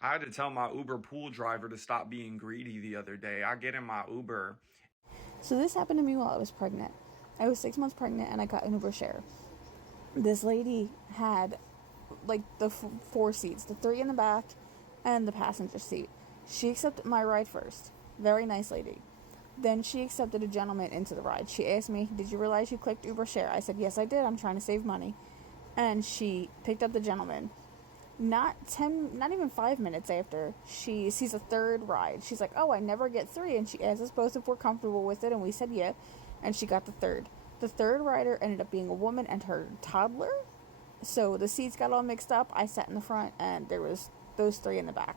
I had to tell my Uber pool driver to stop being greedy the other day. I get in my Uber. So this happened to me while I was pregnant. I was 6 months pregnant and I got an Uber share. This lady had like the four seats, the three in the back and the passenger seat. She accepted my ride first. Very nice lady. Then she accepted a gentleman into the ride. She asked me, "Did you realize you clicked Uber share?" I said, "Yes, I did. I'm trying to save money." And she picked up the gentleman. Not even 5 minutes after, she sees a third ride. She's like, "Oh, I never get three." And she asked us both if we're comfortable with it, and we said yeah. And she got the third. The third rider ended up being a woman and her toddler. So the seats got all mixed up. I sat in the front, and there was those three in the back.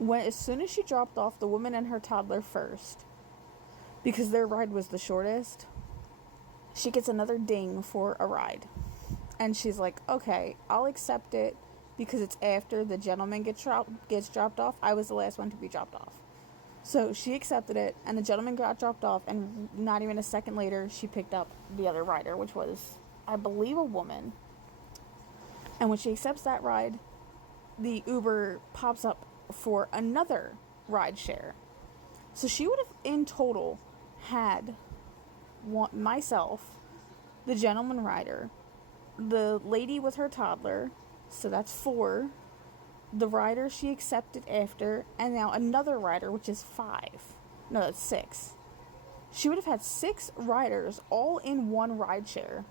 As soon as she dropped off the woman and her toddler first, because their ride was the shortest, she gets another ding for a ride. And she's like, "Okay, I'll accept it because it's after the gentleman gets dropped off. I was the last one to be dropped off." So she accepted it, and the gentleman got dropped off, and not even a second later, she picked up the other rider, which was, I believe, a woman. And when she accepts that ride, the Uber pops up for another ride share. So she would have, in total, had myself, the gentleman rider, the lady with her toddler, so that's four, the rider she accepted after, and now another rider, which is five. No, that's six. She would have had six riders all in one ride share.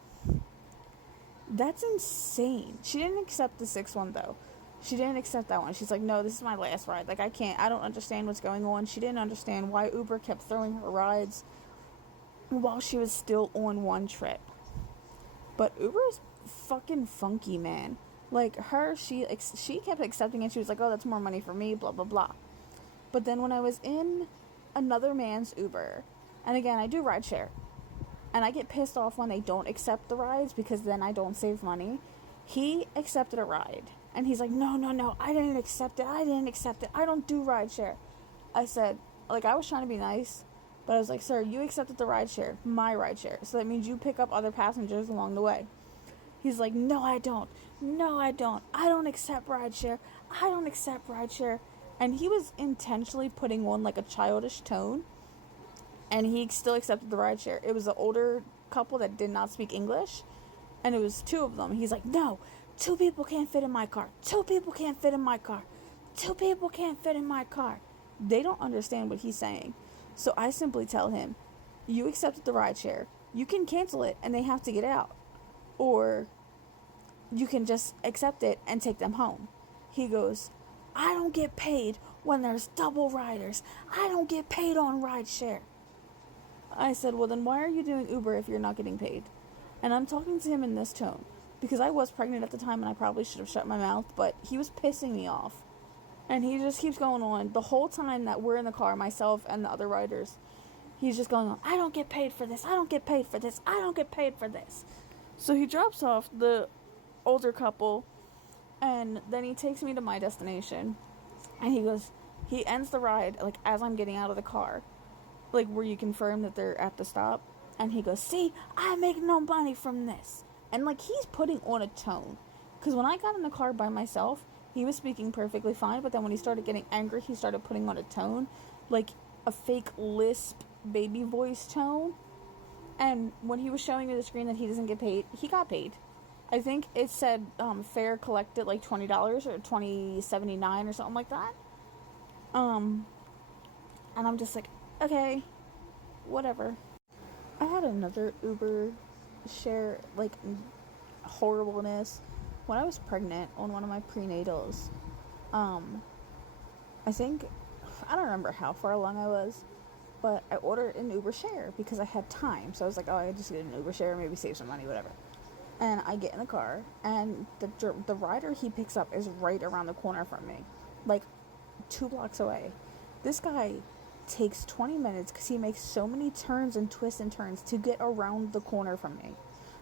That's insane. She didn't accept the sixth one, though. She didn't accept that one. She's like, "No, this is my last ride. Like, I don't understand what's going on." She didn't understand why Uber kept throwing her rides while she was still on one trip. But Uber is fucking funky, man. Like, she kept accepting it. She was like, "Oh, that's more money for me, blah, blah, blah." But then when I was in another man's Uber, and again, I do rideshare, and I get pissed off when they don't accept the rides because then I don't save money. He accepted a ride, and he's like, "No, no, no, I didn't accept it. I didn't accept it. I don't do rideshare." I said, like, I was trying to be nice, but I was like, "Sir, you accepted the rideshare, my rideshare. So that means you pick up other passengers along the way." He's like, "No, I don't. No, I don't. I don't accept rideshare. I don't accept rideshare." And he was intentionally putting on like a childish tone, and he still accepted the rideshare. It was an older couple that did not speak English, and it was two of them. He's like, "No, two people can't fit in my car. Two people can't fit in my car. Two people can't fit in my car." They don't understand what he's saying. So I simply tell him, "You accepted the rideshare. You can cancel it and they have to get out. Or you can just accept it and take them home." He goes, "I don't get paid when there's double riders. I don't get paid on rideshare." I said, "Well, then why are you doing Uber if you're not getting paid?" And I'm talking to him in this tone because I was pregnant at the time and I probably should have shut my mouth, but he was pissing me off. And he just keeps going on the whole time that we're in the car, myself and the other riders. He's just going on, "I don't get paid for this. I don't get paid for this. I don't get paid for this." So he drops off the older couple, and then he takes me to my destination. And he ends the ride, like, as I'm getting out of the car, like, where you confirm that they're at the stop. And he goes, "See, I make no money from this." And, like, he's putting on a tone. Because when I got in the car by myself, he was speaking perfectly fine. But then when he started getting angry, he started putting on a tone. Like, a fake lisp baby voice tone. And when he was showing me the screen that he doesn't get paid, he got paid. I think it said fare collected like $20 or $20.79 or something like that. Um, and I'm just like, okay, whatever. I had another Uber share like horribleness when I was pregnant on one of my prenatals. Um, I think I don't remember how far along I was, but I ordered an Uber share because I had time. So I was like, "Oh, I just get an Uber share, maybe save some money, whatever." And I get in the car, and the rider he picks up is right around the corner from me, like 2 blocks away. This guy takes 20 minutes because he makes so many turns and twists and turns to get around the corner from me.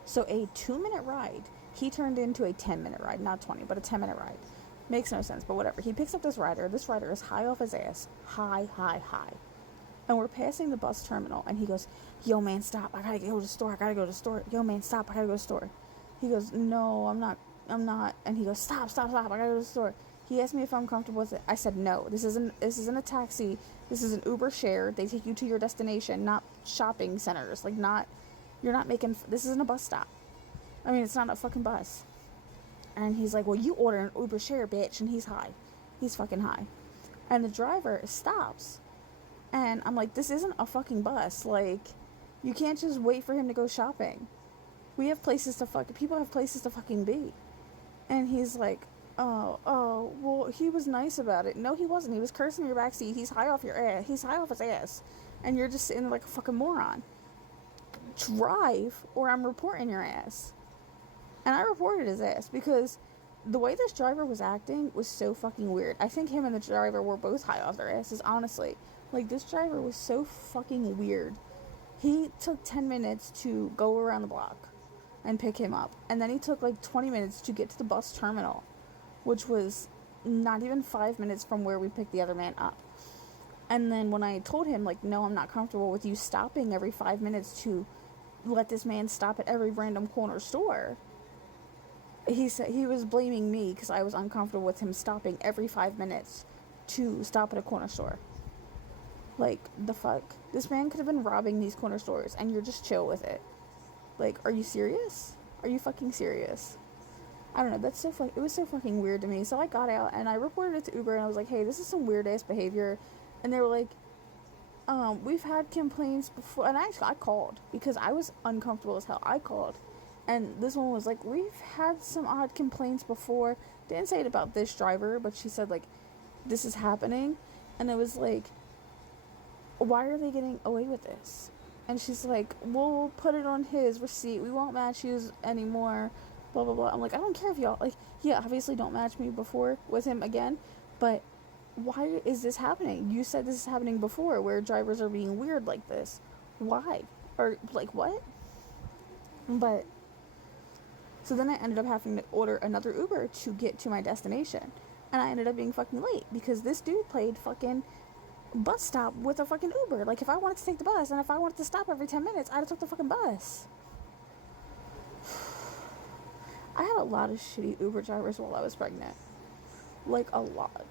So a 2-minute ride, he turned into a 10-minute ride, not 20, but a 10-minute ride. Makes no sense, but whatever. He picks up this rider. This rider is high off his ass, high, high, high. And we're passing the bus terminal, and he goes, "Yo, man, stop. I gotta go to the store. I gotta go to the store. Yo, man, stop. I gotta go to the store." He goes, "No, I'm not. I'm not." And he goes, "Stop, stop, stop. I gotta go to the store." He asked me if I'm comfortable with it. I said no. This isn't a taxi. This is an Uber share. They take you to your destination, not shopping centers. Like, not, you're not making, this isn't a bus stop. I mean, it's not a fucking bus. And he's like, well, you order an Uber share, bitch. And he's high. He's fucking high. And the driver stops. And I'm like, this isn't a fucking bus. Like, you can't just wait for him to go shopping. We have places to people have places to fucking be. And he's like, well, he was nice about it. No, he wasn't. He was cursing in your backseat. He's high off your ass. He's high off his ass. And you're just sitting there like a fucking moron. Drive, or I'm reporting your ass. And I reported his ass because the way this driver was acting was so fucking weird. I think him and the driver were both high off their asses, honestly. Like, this driver was so fucking weird. He took 10 minutes to go around the block and pick him up. And then he took like 20 minutes to get to the bus terminal, which was not even 5 minutes from where we picked the other man up. And then when I told him, like, no, I'm not comfortable with you stopping every 5 minutes to let this man stop at every random corner store, he said he was blaming me because I was uncomfortable with him stopping every 5 minutes to stop at a corner store. Like, the fuck? This man could have been robbing these corner stores and you're just chill with it. Like, are you serious? Are you fucking serious? I don't know, it was so fucking weird to me. So I got out and I reported it to Uber and I was like, hey, this is some weird ass behavior. And they were like, we've had complaints before. And I called because I was uncomfortable as hell. I called. And this one was like, we've had some odd complaints before. Didn't say it about this driver, but she said, like, this is happening. And it was like, why are they getting away with this? And she's like, we'll put it on his receipt. We won't match you anymore. Blah, blah, blah. I'm like, I don't care if y'all, like, yeah, obviously don't match me before with him again. But why is this happening? You said this is happening before where drivers are being weird like this. Why? Or, like, what? But so then I ended up having to order another Uber to get to my destination. And I ended up being fucking late because this dude played fucking bus stop with a fucking Uber. Like, if I wanted to take the bus and if I wanted to stop every 10 minutes, I'd have took the fucking bus. I had a lot of shitty Uber drivers while I was pregnant. Like, a lot.